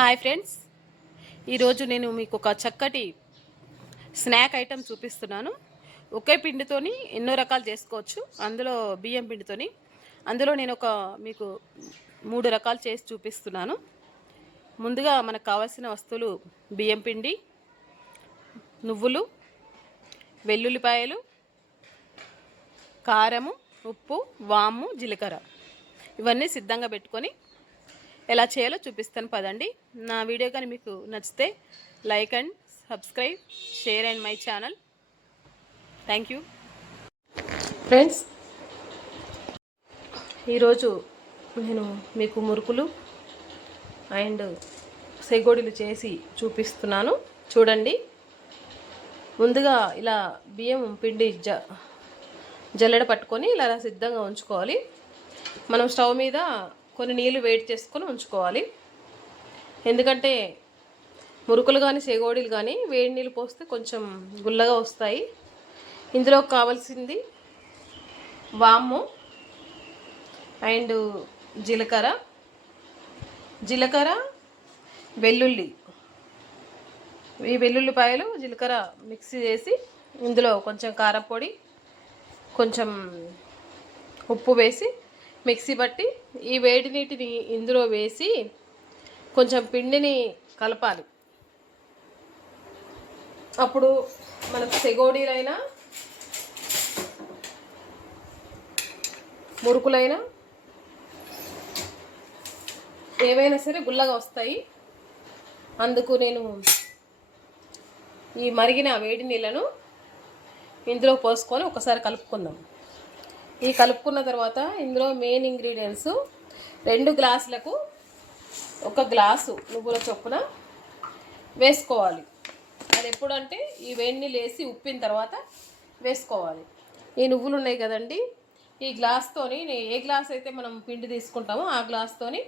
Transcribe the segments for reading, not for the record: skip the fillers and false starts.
Hi friends, ఈరోజు నేను మీకు ఒక చక్కటి స్నాక్ ఐటెం చూపిస్తున్నాను. ఒకే పిండితోని ఎన్నో రకాలు చేసుకోవచ్చు. అందులో బియ్యం పిండితోని అందులో నేను మీకు 3 రకాలు చేసి చూపిస్తున్నాను. ముందుగా మనకు కావాల్సిన వస్తువులు బియ్యం పిండి, నువ్వులు, వెల్లుల్లిపాయలు, కారము, ఉప్పు, వాము, జీలకర్ర ఇవన్నీ సిద్ధంగా పెట్టుకొని ఎలా చేయాలో చూపిస్తాను. పదండి. నా వీడియో కానీ మీకు నచ్చితే like and subscribe, share and my channel. Thank you friends. ఈరోజు నేను మీకు మురుకులు అండ్ సెగోడీలు చేసి చూపిస్తున్నాను. చూడండి. ముందుగా ఇలా బియ్యం పిండి జల్లెడ పట్టుకొని ఇలా సిద్ధంగా ఉంచుకోవాలి. మనం స్టవ్ మీద కొన్ని నీళ్ళు వేడి చేసుకొని ఉంచుకోవాలి. ఎందుకంటే మురుకులు కానీ సెగోడీలు కానీ వేడి నీళ్ళు పోస్తే కొంచెం గుల్లగా వస్తాయి. ఇందులో కావాల్సింది వాము అండ్ జీలకర్ర, వెల్లుల్లి. ఈ వెల్లుల్లిపాయలు జీలకర్ర మిక్సీ చేసి ఇందులో కొంచెం కారపొడి, కొంచెం ఉప్పు వేసి మిక్సీ పట్టి ఈ వేడి నీటిని ఇందులో వేసి కొంచెం పిండిని కలపాలి. అప్పుడు మనకు సెగోడీలైనా మురుకులైనా ఏవైనా సరే గుల్లగా వస్తాయి. అందుకు నేను ఈ మరిగిన వేడి నీళ్ళను ఇందులో పోసుకొని ఒకసారి కలుపుకుందాం. ఈ కలుపుకున్న తర్వాత ఇందులో మెయిన్ ఇంగ్రీడియంట్స్ 2 గ్లాసులకు 1 గ్లాసు నువ్వుల చొప్పున వేసుకోవాలి. అది ఎప్పుడంటే ఈ వేడి నీళ్ళు వేసి ఉప్పిన తర్వాత వేసుకోవాలి. ఈ నువ్వులు ఉన్నాయి కదండి, ఈ గ్లాస్తోని ఏ గ్లాస్ అయితే మనం పిండి తీసుకుంటామో ఆ గ్లాస్తోని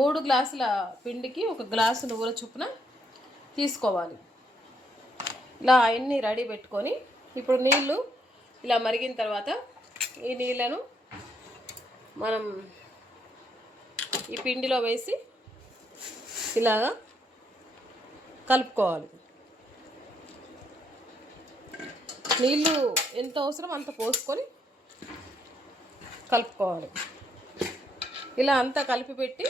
3 గ్లాసుల పిండికి 1 గ్లాసు నువ్వుల చొప్పున తీసుకోవాలి. ఇలా అన్నీ రెడీ పెట్టుకొని ఇప్పుడు నీళ్ళు ఇలా మరిగిన తర్వాత ఈ నీళ్ళను మనం ఈ పిండిలో వేసి ఇలాగా కలుపుకోవాలి. నీళ్ళు ఎంత అవసరం అంత పోసుకొని కలుపుకోవాలి. ఇలా అంతా కలిపి పెట్టి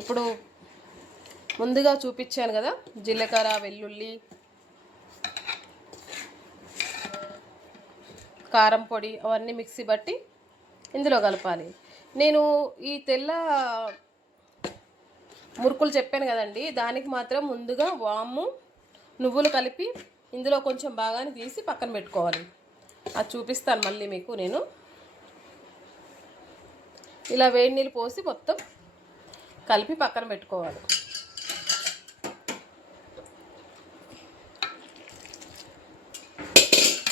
ఇప్పుడు ముందుగా చూపించాను కదా, జీలకర్ర, వెల్లుల్లి, కారం పొడి అవన్నీ మిక్సీ పట్టి ఇందులో కలపాలి. నేను ఈ తెల్ల మురుకులు చెప్పాను కదండి, దానికి మాత్రం ముందుగా వాము, నువ్వులు కలిపి ఇందులో కొంచెం బాగానే తీసి పక్కన పెట్టుకోవాలి. అది చూపిస్తాను మళ్ళీ మీకు. నేను ఇలా వేడి నీళ్ళు పోసి మొత్తం కలిపి పక్కన పెట్టుకోవాలి.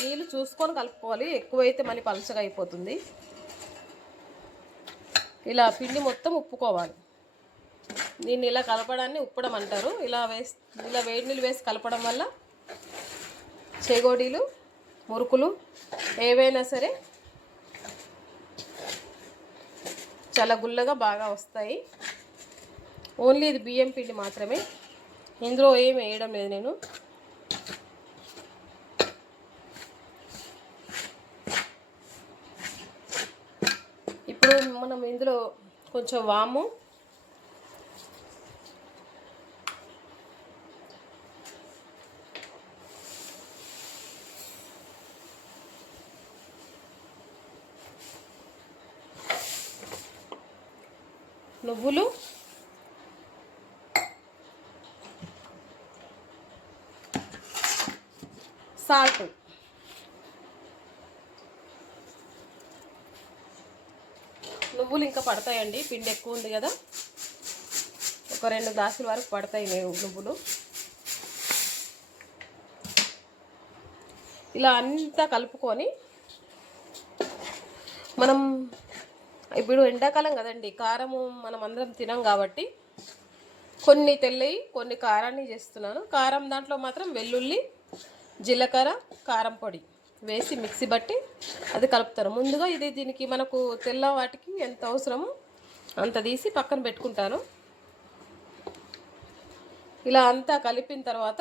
నీళ్ళు చూసుకొని కలుపుకోవాలి, ఎక్కువైతే మళ్ళీ పలుచగా అయిపోతుంది. ఇలా పిండి మొత్తం ఉప్పుకోవాలి. దీన్ని ఇలా కలపడాన్ని ఉప్పడం అంటారు. ఇలా వేడి నీళ్ళు వేసి కలపడం వల్ల చెగోడీలు, మురుకులు ఏవైనా సరే చాలా గుల్లగా బాగా వస్తాయి. ఓన్లీ ఇది బియ్యం పిండి మాత్రమే, ఇందులో ఏమి వేయడం లేదు నేను. ఇప్పుడు మనం ఇందులో కొంచెం వాము, నువ్వులు, సాల్ట్, నువ్వులు ఇంకా పడతాయండి, పిండి ఎక్కువ ఉంది కదా, ఒక 2 గ్లాసుల వరకు పడతాయి నువ్వులు. ఇలా అంతా కలుపుకొని మనం ఇప్పుడు ఎండాకాలం కదండి, కారము మనం అందరం తినం కాబట్టి కొన్ని తెల్లయి కొన్ని కారాన్ని చేస్తున్నాను. కారం దాంట్లో మాత్రం వెల్లుల్లి, జీలకర్ర, కారం పొడి వేసి మిక్సీ బట్టి అది కలుపుతాను. ముందుగా దీనికి మనకు తెల్ల వాటికి ఎంత అవసరమో అంత తీసి పక్కన పెట్టుకుంటాను. ఇలా అంతా కలిపిన తర్వాత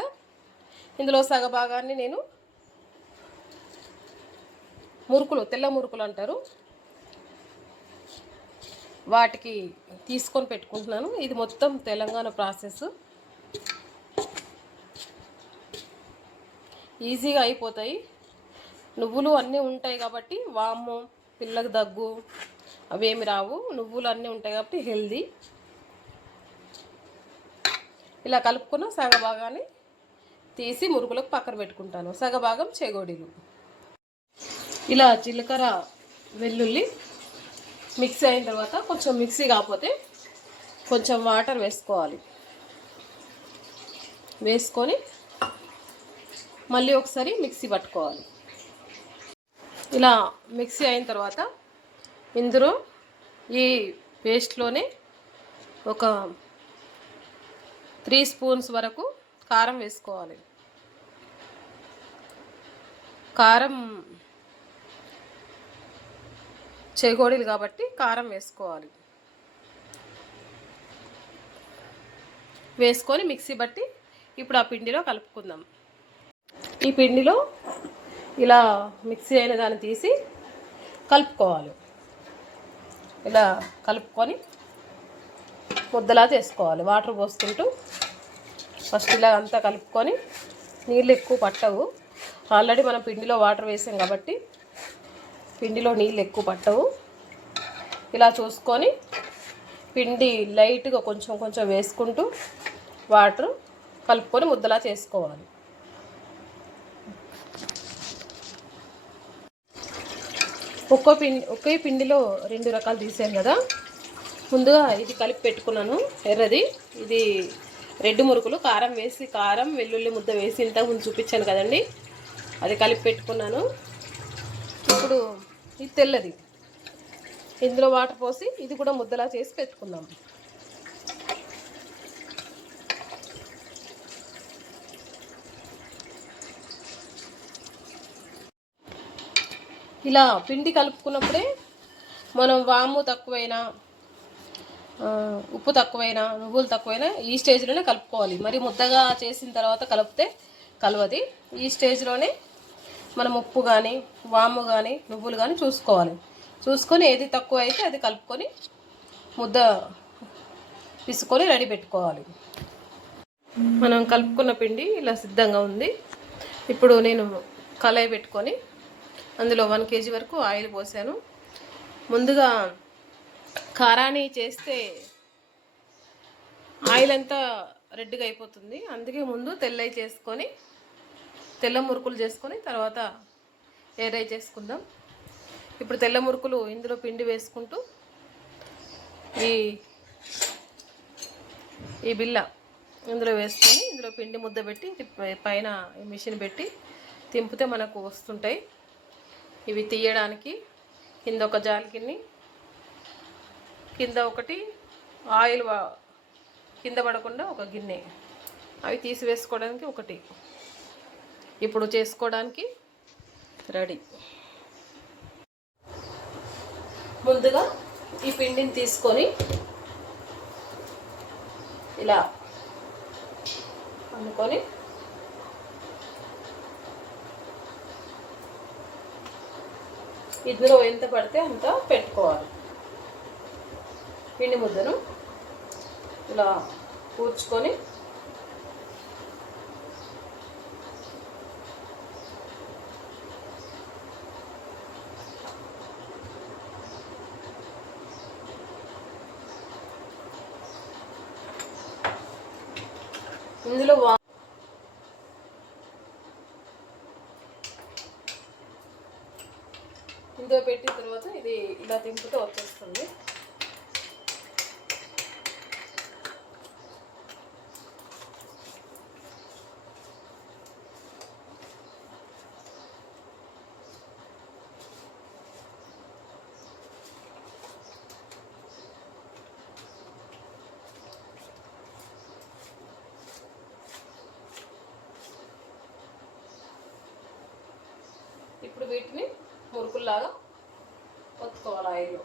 ఇందులో సగభాగాన్ని నేను మురుకులు, తెల్ల మురుకులు అంటారు, వాటికి తీసుకొని పెట్టుకుంటున్నాను. ఇది మొత్తం తెలంగాణ ప్రాసెస్, ఈజీగా అయిపోతాయి. నువ్వులు అన్నీ ఉంటాయి కాబట్టి, వాము, పిల్లకి దగ్గు అవేమి రావు. నువ్వులు అన్నీ ఉంటాయి కాబట్టి హెల్దీ. ఇలా కలుపుకున్న సగభాగాన్ని తీసి మురుకులకు పక్కన పెట్టుకుంటాను. సగభాగం చెగోడీలు. ఇలా జీలకర్ర వెల్లుల్లి మిక్సీ అయిన తర్వాత కొంచెం మిక్సీ కాకపోతే కొంచెం వాటర్ వేసుకోవాలి. వేసుకొని మళ్ళీ ఒకసారి మిక్సీ పట్టుకోవాలి. ఇలా మిక్సీ అయిన తర్వాత ఇందులో ఈ పేస్ట్లోనే ఒక 3 స్పూన్స్ వరకు కారం వేసుకోవాలి. కారం చేగోడీలు కాబట్టి కారం వేసుకోవాలి. వేసుకొని మిక్సీ బట్టి ఇప్పుడు ఆ పిండిలో కలుపుకుందాం. ఈ పిండిలో ఇలా మిక్సీ అయిన దాన్ని తీసి కలుపుకోవాలి. ఇలా కలుపుకొని ముద్దలా చేసుకోవాలి. వాటర్ పోసుకుంటూ ఫస్ట్ ఇలా అంతా కలుపుకొని, నీళ్ళు ఎక్కువ పట్టవు, ఆల్రెడీ మనం పిండిలో వాటర్ వేసాం కాబట్టి పిండిలో నీళ్ళు ఎక్కువ పట్టవు. ఇలా చూసుకొని పిండి లైట్గా కొంచెం కొంచెం వేసుకుంటూ వాటర్ కలుపుకొని ముద్దలా చేసుకోవాలి. ఒకే పిండిలో 2 రకాలు తీసాను కదా. ముందుగా ఇది కలిపి పెట్టుకున్నాను ఎర్రది. ఇది రెడ్ మురుకులు, కారం వేసి, కారం వెల్లుల్లి ముద్ద వేసి ఇంతకు ముందు చూపించాను కదండి, అది కలిపి పెట్టుకున్నాను. ఇప్పుడు ఇది తెల్లది, ఇందులో వాటర్ పోసి ఇది కూడా ముద్దలా చేసి పెట్టుకుందాం. ఇలా పిండి కలుపుకున్నప్పుడే మనం వాము తక్కువైనా, ఉప్పు తక్కువైనా, నువ్వులు తక్కువైనా ఈ స్టేజ్లోనే కలుపుకోవాలి. మరి ముద్దగా చేసిన తర్వాత కలిపితే కలవది. ఈ స్టేజ్లోనే మనం ఉప్పు కానీ, వాము కానీ, నువ్వులు కానీ చూసుకోవాలి. చూసుకొని ఏది తక్కువ అయితే అది కలుపుకొని ముద్ద పిసుకొని రెడీ పెట్టుకోవాలి. మనం కలుపుకున్న పిండి ఇలా సిద్ధంగా ఉంది. ఇప్పుడు నేను కళాయి పెట్టుకొని అందులో 1 kg వరకు ఆయిల్ పోసాను. ముందుగా కారాన్ని చేస్తే ఆయిల్ అంతా రెడ్గా అయిపోతుంది, అందుకే ముందు తెల్లయి చేసుకొని, తెల్ల మురుకులు చేసుకొని తర్వాత ఎర్రై చేసుకుందాం. ఇప్పుడు తెల్ల మురుకులు ఇందులో పిండి వేసుకుంటూ ఈ బిల్ల ఇందులో వేసుకొని ఇందులో పిండి ముద్ద పెట్టి పైన మిషన్ పెట్టి తింపితే మనకు వస్తుంటాయి. ఇవి తీయడానికి కింద ఒక జాలికిన్ని, కింద ఒకటి ఆయిల్ కింద పడకుండా ఒక గిన్నె, అవి తీసివేసుకోవడానికి ఒకటి. ఇప్పుడు చేసుకోవడానికి రెడీ. ముందుగా ఈ పిండిని తీసుకొని ఇలా అనుకొని ఇందులో ఎంత పడితే అంత పెట్టుకోవాలి. పిండి ముద్దను ఇలా కూర్చుకొని ఇందులో ఇందులో పెట్టిన తర్వాత ఇది ఇలా తింపుతూ వచ్చేస్తుంది. ఇప్పుడు వీటిని మురుకుల్లాగా ఒత్తుకోవాలి ఆయిల్లో.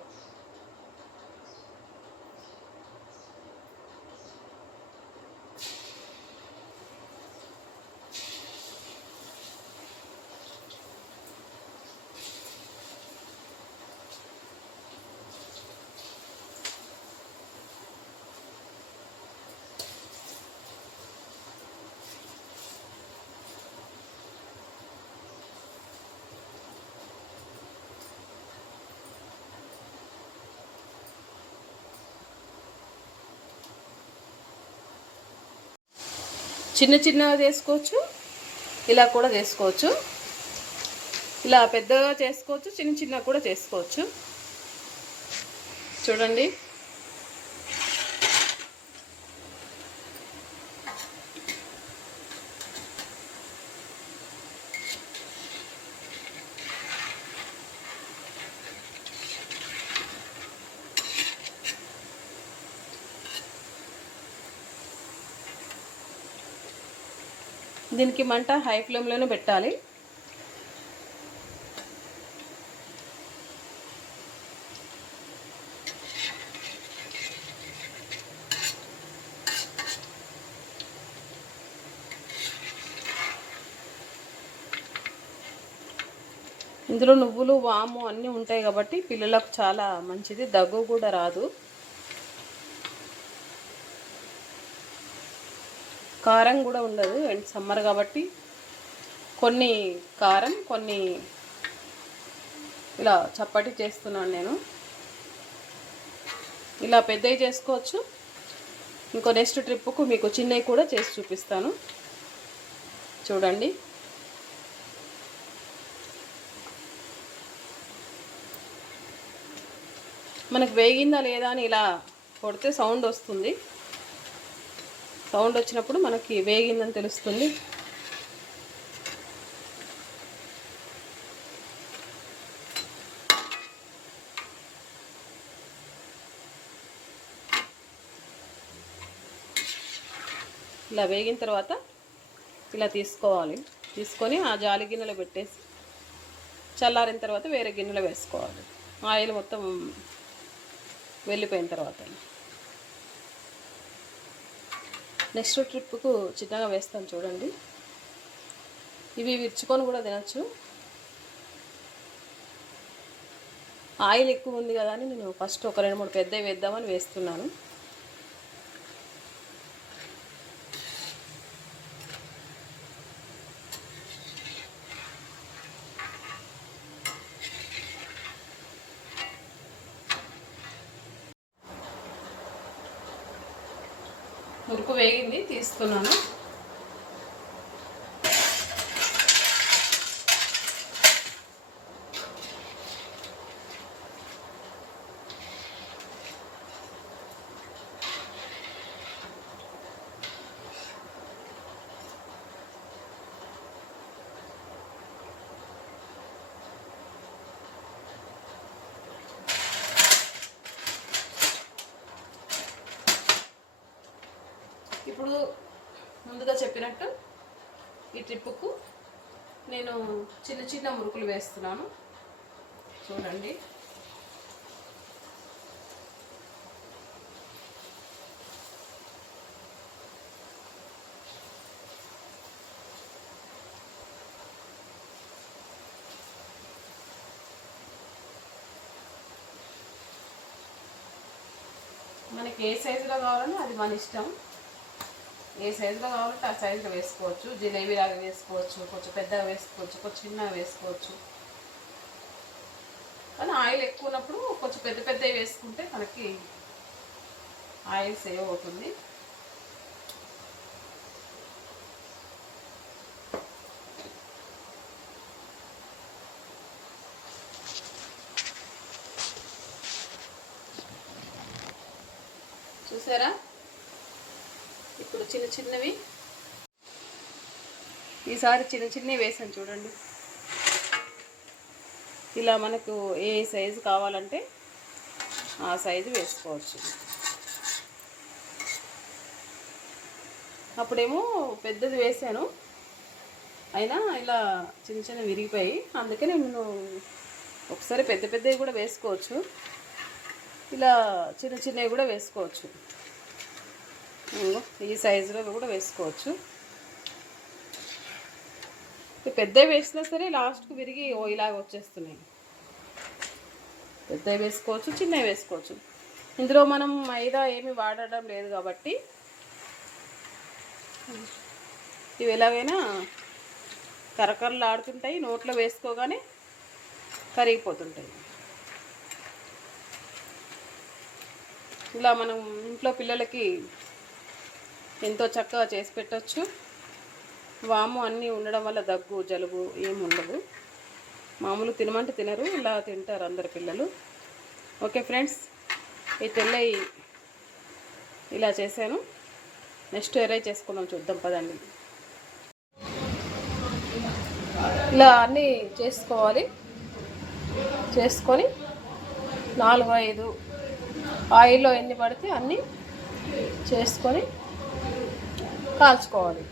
చిన్న చిన్నగా చేసుకోవచ్చు, ఇలా కూడా చేసుకోవచ్చు. ఇలా పెద్దగా చేసుకోవచ్చు, చిన్న చిన్నగా కూడా చేసుకోవచ్చు. చూడండి. దీనికి మంట హై ఫ్లేమ్లోనే పెట్టాలి. ఇందులో నువ్వులు, వాము అన్నీ ఉంటాయి కాబట్టి పిల్లలకు చాలా మంచిది, దగ్గు కూడా రాదు. కారం కూడా ఉండదు, అండ్ సమ్మర్ కాబట్టి కొన్ని కారం, కొన్ని ఇలా చప్పటి చేస్తున్నాను నేను. ఇలా పెద్దవి చేసుకోవచ్చు. ఇంకో నెక్స్ట్ ట్రిప్కు మీకు చిన్నవి కూడా చేసి చూపిస్తాను. చూడండి. మనకు వేగిందా లేదా అని ఇలా కొడితే సౌండ్ వస్తుంది. సౌండ్ వచ్చినప్పుడు మనకి వేగిందని తెలుస్తుంది. ఇలా వేగిన తర్వాత ఇలా తీసుకోవాలి. తీసుకొని ఆ జాలి గిన్నెలో పెట్టేసి చల్లారిన తర్వాత వేరే గిన్నెలో వేసుకోవాలి. ఆయిల్ మొత్తం వెళ్ళిపోయిన తర్వాత నెక్స్ట్ ట్రిప్కు చిన్నగా వేస్తాను. చూడండి. ఇవి విరుచుకొని కూడా తినచ్చు. ఆయిల్ ఎక్కువ ఉంది కదా అని నేను ఫస్ట్ ఒక 2-3 పెద్దవి వేద్దామని వేస్తున్నాను. మురుకు వేగింది, తీస్తున్నాను. ఇప్పుడు ముందుగా చెప్పినట్టు ఈ ట్రిప్పుకు నేను చిన్న చిన్న మురుకులు వేస్తున్నాను. చూడండి. మనకి ఏ సైజులో కావాలో అది మన ఇష్టం. ఏ సైజులో కావాలంటే ఆ సైజులో వేసుకోవచ్చు. జిలేబీ లాగా వేసుకోవచ్చు, కొంచెం పెద్దగా వేసుకోవచ్చు, కొంచెం చిన్నగా వేసుకోవచ్చు. కానీ ఆయిల్ ఎక్కువ ఉన్నప్పుడు కొంచెం పెద్ద పెద్దవి వేసుకుంటే మనకి ఆయిల్ సేవ్ అవుతుంది. చూసారా? ఇప్పుడు చిన్న చిన్నవి, ఈసారి చిన్న చిన్నవి వేసాను. చూడండి. ఇలా మనకు ఏ సైజు కావాలంటే ఆ సైజు వేసుకోవచ్చు. అప్పుడేమో పెద్దది వేసాను, అయినా ఇలా చిన్న చిన్న విరిగిపోయి, అందుకే నేను ఒకసారి పెద్ద పెద్దవి కూడా వేసుకోవచ్చు, ఇలా చిన్న చిన్నవి కూడా వేసుకోవచ్చు. ఈ సైజులో కూడా వేసుకోవచ్చు. పెద్దవి వేసినా సరే లాస్ట్కి విరిగి ఇలాగ వచ్చేస్తున్నాయి. పెద్దవి వేసుకోవచ్చు, చిన్నవి వేసుకోవచ్చు. ఇందులో మనం మైదా ఏమి వాడడం లేదు కాబట్టి ఇవి ఎలాగైనా కరకరలు ఆడుతుంటాయి, నోట్లో వేసుకోగానే కరిగిపోతుంటాయి. ఇలా మనం ఇంట్లో పిల్లలకి ఎంతో చక్కగా చేసి పెట్టచ్చు. వాము అన్నీ ఉండడం వల్ల దగ్గు జలుబు ఏమి ఉండదు. మామూలు తినమంటే తినరు, ఇలా తింటారు అందరు పిల్లలు. ఓకే ఫ్రెండ్స్, ఈ తెల్లయి ఇలా చేశాను. నెక్స్ట్ ఎరేజ్ చేసుకుందాం, చూద్దాం పదండి. ఇలా అన్నీ చేసుకోవాలి. చేసుకొని 4-5 ఆయిల్లో ఎన్ని పడితే అన్నీ చేసుకొని కాల్చుకోవాలి.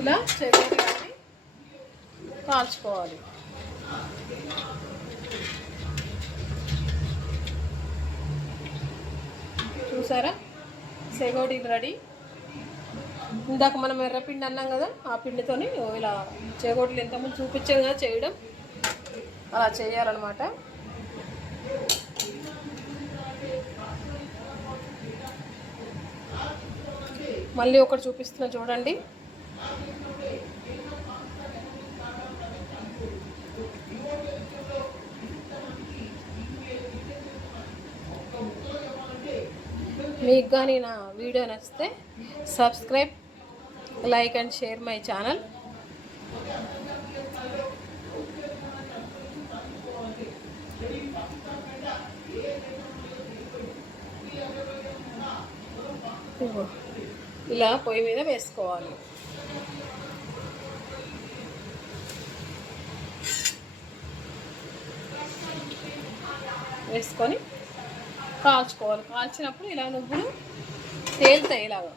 ఇలా చెగోడి కాల్చుకోవాలి. చూసారా, చెగోడీలు రెడీ. ఇందాక మనం ఎర్రపిండి అన్నాం కదా, ఆ పిండితోని ఇలా చెగోడీలు ఇంతకుముందు చూపించాం కదా చేయడం, అలా చేయాలన్నమాట. మళ్ళీ ఒకటి చూపిస్తున్నా చూడండి. మీకు కానీ నా వీడియో నచ్చితే subscribe, like and share my channel. ఇలా పొయ్యి మీద వేసుకోవాలి. వేసుకొని కాల్చుకోవాలి. కాల్చినప్పుడు ఇలా నువ్వులు తేలుతాయి. ఇలాగా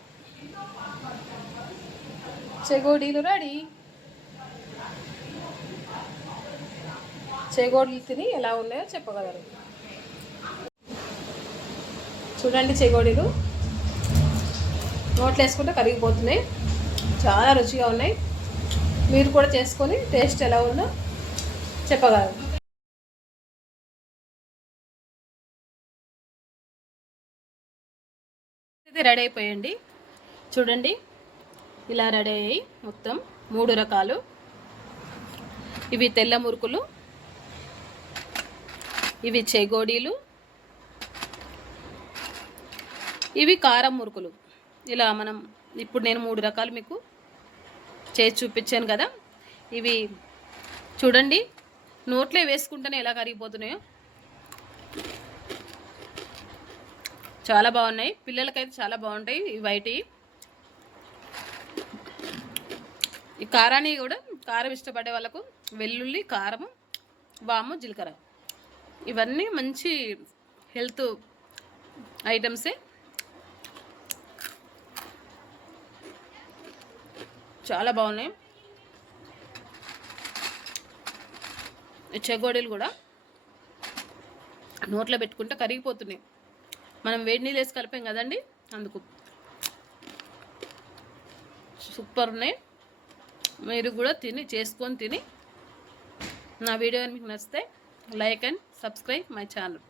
చెగోడీలు రెడీ. చెగోడీలు తిని ఎలా ఉన్నాయో చెప్పగలరు. చూడండి, చెగోడీలు నోట్లు వేసుకుంటే కరిగిపోతున్నాయి. చాలా రుచిగా ఉన్నాయి. మీరు కూడా చేసుకొని టేస్ట్ ఎలా ఉందో చెప్పగలరు. ఇది రెడీ అయిపోయండి. చూడండి, ఇలా రెడీ అయ్యి మొత్తం 3 రకాలు. ఇవి తెల్ల మురుకులు, ఇవి చెగోడీలు, ఇవి కారం మురుకులు. ఇలా మనం ఇప్పుడు నేను 3 రకాలు మీకు చేసి చూపించాను కదా. ఇవి చూడండి, నోట్లో వేసుకుంటేనే ఎలా కరిగిపోతున్నాయో. చాలా బాగున్నాయి. పిల్లలకైతే చాలా బాగుంటాయి. ఈ వైట్ ఈ కారాన్ని కూడా, కారం ఇష్టపడే వాళ్ళకు వెల్లుల్లి, కారము, వాము, జీలకర్ర ఇవన్నీ మంచి హెల్త్ ఐటమ్సే. చాలా బాగున్నాయి. చెగోడీలు కూడా నోట్లో పెట్టుకుంటే కరిగిపోతున్నాయి. మనం వేడి నీళ్ళు వేసి కలిపాం కదండి, అందుకు సూపర్ ఉన్నాయి. మీరు కూడా చేసుకొని తిని నా వీడియో మీకు నచ్చితే like and subscribe my channel.